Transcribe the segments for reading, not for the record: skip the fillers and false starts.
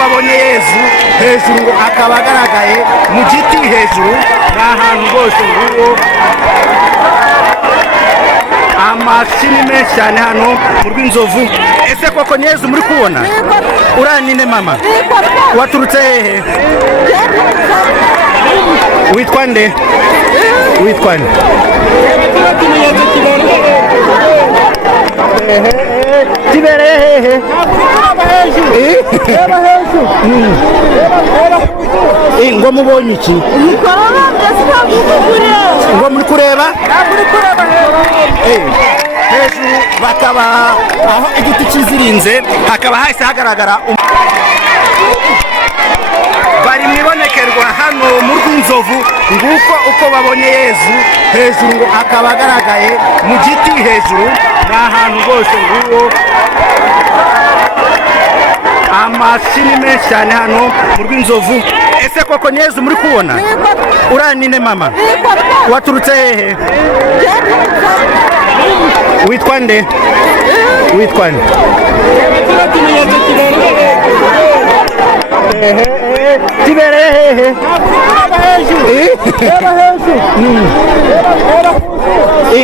babonye Yezu hejuru ngo akaba agaragaye mu giti hejuru ni ahantu rwose nguwo amashini menshi cyane hano mu Rwinzovu. Ese koko ni Yezu muri kubona? Uriya ninde mama? Waturutse hehe? Witwa nde? Witwa nde? Kibereye hehe? Ngo mubonye iki? Ngo muri kureba? Hejuru bakaba aho igiti kizirinze hakaba hahise hagaragara bari mwibonekerwa hano mu Rwinzovu nguko uko babonye Yezu hejuru ngo akaba agaragaye mu giti hejuru ni ahantu rwose nguwo amashini menshi cyane hano mu Rwinzovu. Ese koko ni Yezu muri kubona? Uriya ninde mama? Waturutse hehe? Witwa nde? Witwa nde? Kibereye hehe?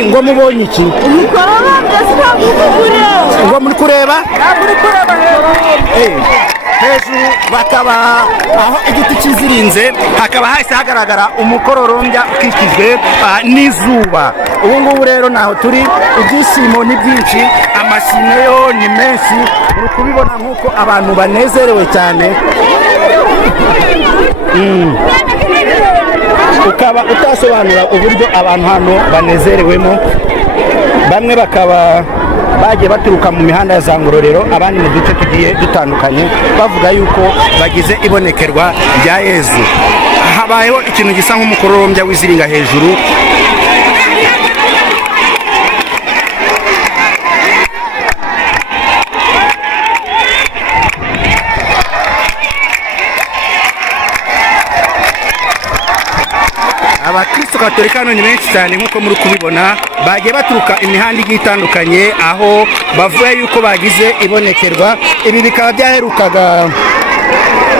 Ngo mubonye iki? Ngo muri kureba? Hejuru bakaba aho igiti kizirinze hakaba hahise hagaragara umukororombya ukikijwe n'izuba. Ubu ngubu rero naho turi ibyishimo ni byinshi, amashimwe yo ni menshi, uri kubibona nk'uko abantu banezerewe cyane. Ukaba utasobanura uburyo abantu hano banezerewemo. Bamwe bakaba bagiye baturuka mu mihanda ya za Ngororero, abandi mu duce tugiye dutandukanye bavuga yuko bagize ibonekerwa rya Yezu. Habayeho ikintu gisa nk'umukororombya w'iziringa hejuru. Abakristo Katolika hano ni benshi cyane nk'uko muri kubibona, bagiye baturuka imihanda igiye itandukanye aho bavuga yuko bagize ibonekerwa. Ibi bikaba byaherukaga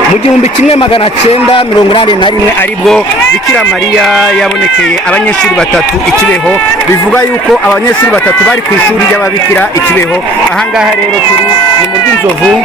mu 1981 aribwo Bikira Mariya yabonekeye abanyeshuri batatu i Kibeho. Bivuga yuko abanyeshuri batatu bari ku ishuri ry'ababikira i Kibeho. Ahangaha rero turi ni mu Rwinzovu.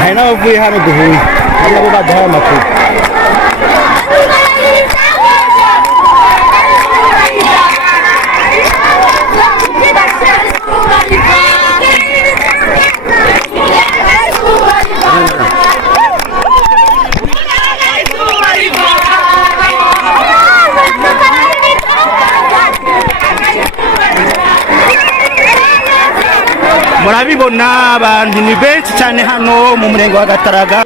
Hari n'abavuye hano duhuye, hari nabo baduhaye amakuru. Murabibona abantu ni benshi cyane hano mu murenge wa Gataraga.